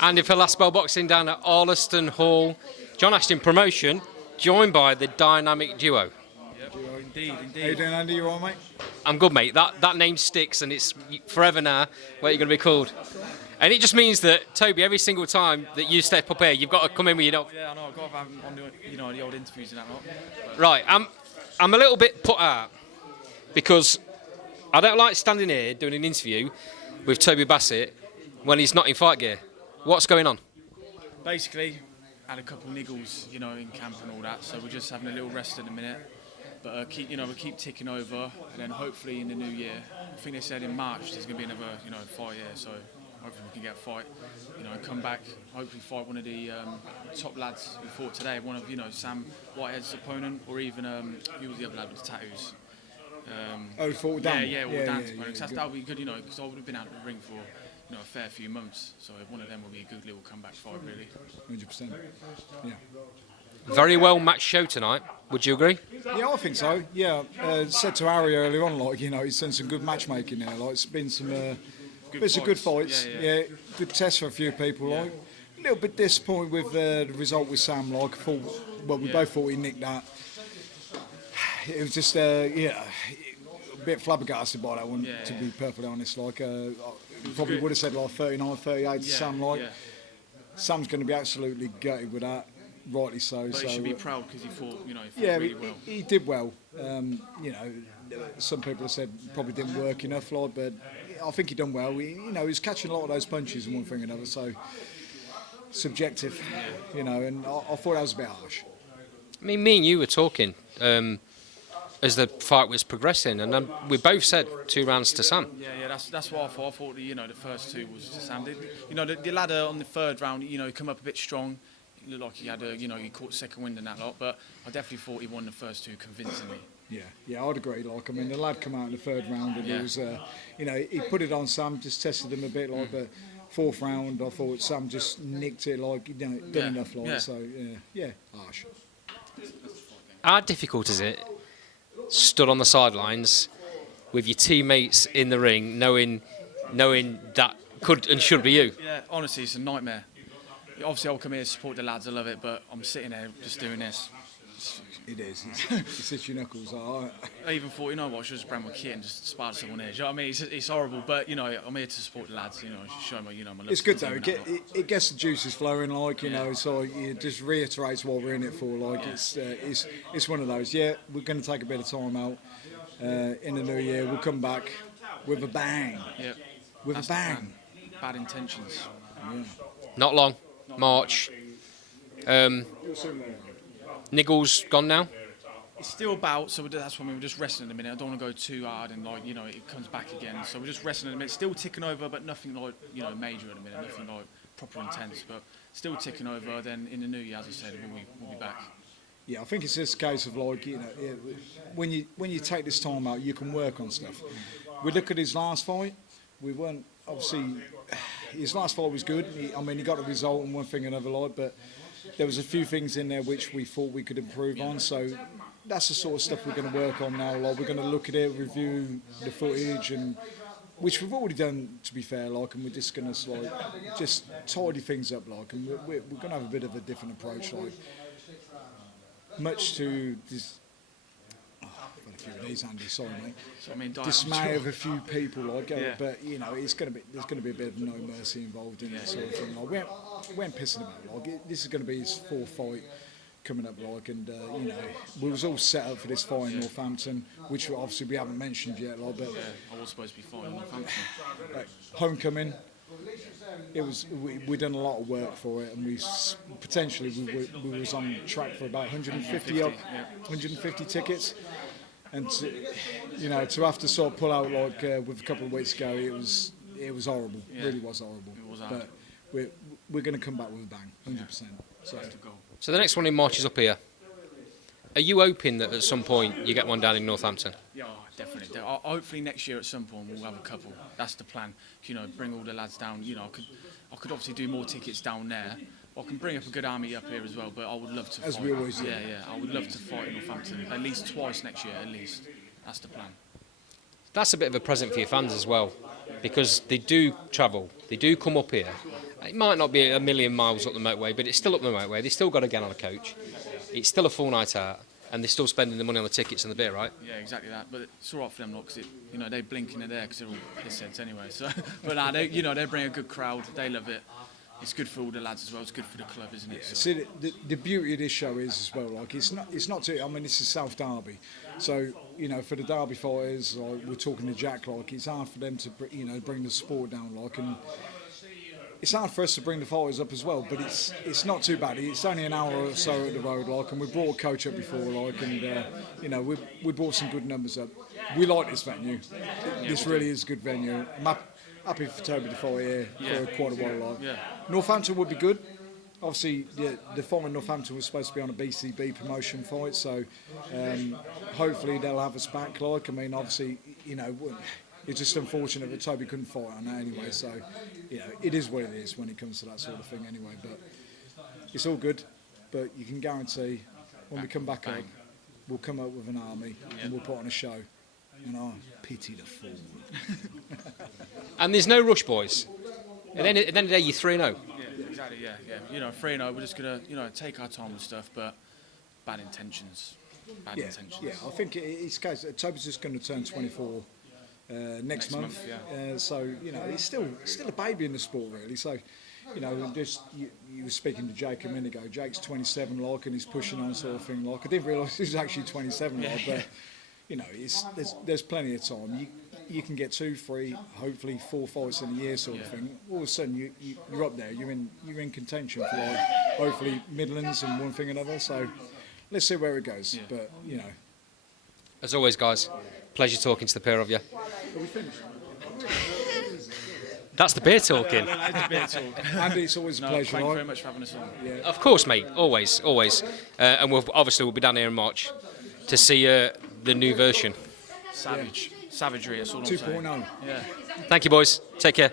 Andy for Last Bell Boxing down at Arleston Hall. John Ashton Promotion, joined by the dynamic duo. Yep. Indeed. How you doing, Andy? You all right, mate? I'm good, mate. That name sticks, and it's forever now what you're going to be called. And it just means that, Toby, every single time that you step up here, you've got to come in with your dog. Yeah, I know. I've got to have him on the old interviews and that lot. Right, I'm a little bit put out because I don't like standing here doing an interview with Toby Bassett when he's not in fight gear. What's going on? Basically, had a couple niggles, in camp and all that. So we're just having a little rest in a minute. But we keep ticking over, and then hopefully in the new year, I think they said in March there's going to be another, fight here. So hopefully we can get a fight, and come back. Hopefully fight one of the top lads who fought today, one of Sam Whitehead's opponent, or even who was the other lad with the tattoos. He fought Dan. Yeah, Dan's opponent. That would be good, because I would have been out of the ring for a fair few months. So one of them will be a good little comeback fight, really. 100%. Yeah. Very well matched show tonight. Would you agree? Yeah, I think so. Yeah, said to Harry earlier on, he's done some good matchmaking there. It's been some good fights. Yeah, good test for a few people. Yeah. A little bit disappointed with the result with Sam. We both thought he nicked that. It was just a bit flabbergasted by that one, to be perfectly honest. Probably would have said 39, 38 to Sam. Sam's going to be absolutely gutted with that. Rightly so. But he should be proud because he fought really well. He did well. Some people have said probably didn't work enough, but I think he done well. He was catching a lot of those punches and one thing or another. So subjective, and I thought that was a bit harsh. I mean, me and you were talking as the fight was progressing, and we both said 2 rounds to Sam. Yeah, that's what I thought. I thought the first 2 was to Sam. The ladder on the 3rd round, he come up a bit strong. It looked like he had he caught second wind and that lot, but I definitely thought he won the first 2 convincingly. Yeah, I'd agree. The lad come out in the 3rd round and he was, he put it on Sam, just tested him a bit, but 4th round I thought Sam just nicked it, done enough, so harsh. How difficult is it, stood on the sidelines with your teammates in the ring, knowing that could and should be you? Yeah, honestly, it's a nightmare. Obviously, I'll come here to support the lads. I love it, but I'm sitting there just doing this. It is. It's just your knuckles. I even thought, I should just bring my kit and just spar someone here. Do you know what I mean? It's horrible, but I'm here to support the lads. Show them, my love. It's good though. It gets the juices flowing. So it just reiterates what we're in it for. It's one of those. Yeah, we're going to take a bit of time out in the new year. We'll come back with a bang. Yep. With a bang. Bad intentions. Yeah. Not long. March. Niggles gone now? It's still about, so that's why we're just resting in a minute. I don't want to go too hard and it comes back again. So we're just resting in a minute. Still ticking over, but nothing major in a minute. Nothing proper intense, but still ticking over. Then in the new year, as I said, we'll be back. Yeah, I think it's just a case of when you take this time out, you can work on stuff. We look at his last fight. We weren't obviously. His last fight was good. He got a result and one thing and another, but there was a few things in there which we thought we could improve on. So that's the sort of stuff we're going to work on now. We're going to look at it, review the footage, and which we've already done, to be fair. And we're just going to just tidy things up, and we're going to have a bit of a different approach, much to this. A few of these, Andy. Sorry, mate. So, dismay of a few people, but there's going to be a bit of no mercy involved in that sort of thing. We ain't pissing about. This is going to be his 4th fight coming up, and we was all set up for this fight in Northampton, which obviously we haven't mentioned yet, but I was supposed to be fighting Northampton. Homecoming. We done a lot of work for it, and we was on track for about 150 tickets. And to have to sort of pull out with a couple of weeks ago, it was horrible. It really was horrible. It was hard. But we're going to come back with a bang, 100%. So the next one in March is up here. Are you hoping that at some point you get one down in Northampton? Yeah, definitely. Hopefully next year at some point we'll have a couple. That's the plan. Bring all the lads down. I could obviously do more tickets down there. I can bring up a good army up here as well, but I would love to As fight. we always do. Yeah, I would love to fight in Northampton at least twice next year, at least. That's the plan. That's a bit of a present for your fans as well. because they do travel. They do come up here. It might not be a million miles up the motorway, but it's still up the motorway. They still got to get on a coach. It's still a full night out, and they're still spending the money on the tickets and the beer, right? Yeah, exactly that. But it's all right for them, because they blink in there because they're all pissheads anyway. So, but nah, they bring a good crowd. They love it. It's good for all the lads as well. It's good for the club, isn't it? Yeah, see, the beauty of this show is as well, like it's not too. I mean, this is South Derby, so for the Derby fighters, like we're talking to Jack, like it's hard for them to bring the sport down, like, and it's hard for us to bring the fighters up as well. But it's not too bad. It's only an hour or so at the road, like, and we brought a coach up before, like, and we brought some good numbers up. We like this venue. This really is a good venue. I'm happy for Toby to fight here for quite a while. Like. Yeah. Northampton would be good. Obviously, the fight in Northampton was supposed to be on a BCB promotion fight, so hopefully they'll have us back. Like, I mean, obviously, it's just unfortunate that Toby couldn't fight on that anyway. So, it is what it is when it comes to that sort of thing anyway. But it's all good. But you can guarantee when we come back up, we'll come up with an army and we'll put on a show. And I pity the fool. And there's no rush, boys. At the end of the day, you're 3-0. Yeah, exactly. Yeah. 3-0. We're just gonna, take our time with stuff, but bad intentions. Yeah, I think it's case. Toby's just going to turn 24 next month. Yeah. So he's still a baby in the sport, really. So you were speaking to Jake a minute ago. Jake's 27, like, and he's pushing on sort of thing. Like, I didn't realise he was actually 27, like, but there's plenty of time. You can get 2, 3, hopefully 4 fights in a year, sort of thing. All of a sudden, you're up there. You're in contention for, like, hopefully Midlands and one thing or another. So let's see where it goes. Yeah. But as always, guys, pleasure talking to the pair of you. Are we finished? That's the beer talking. Andy, it's always a pleasure. Thank you very much for having us on. Yeah. Of course, mate. Always. And we'll be down here in March to see the new version. Savagery, that's all I'm saying. 2.0. Yeah. Thank you, boys. Take care.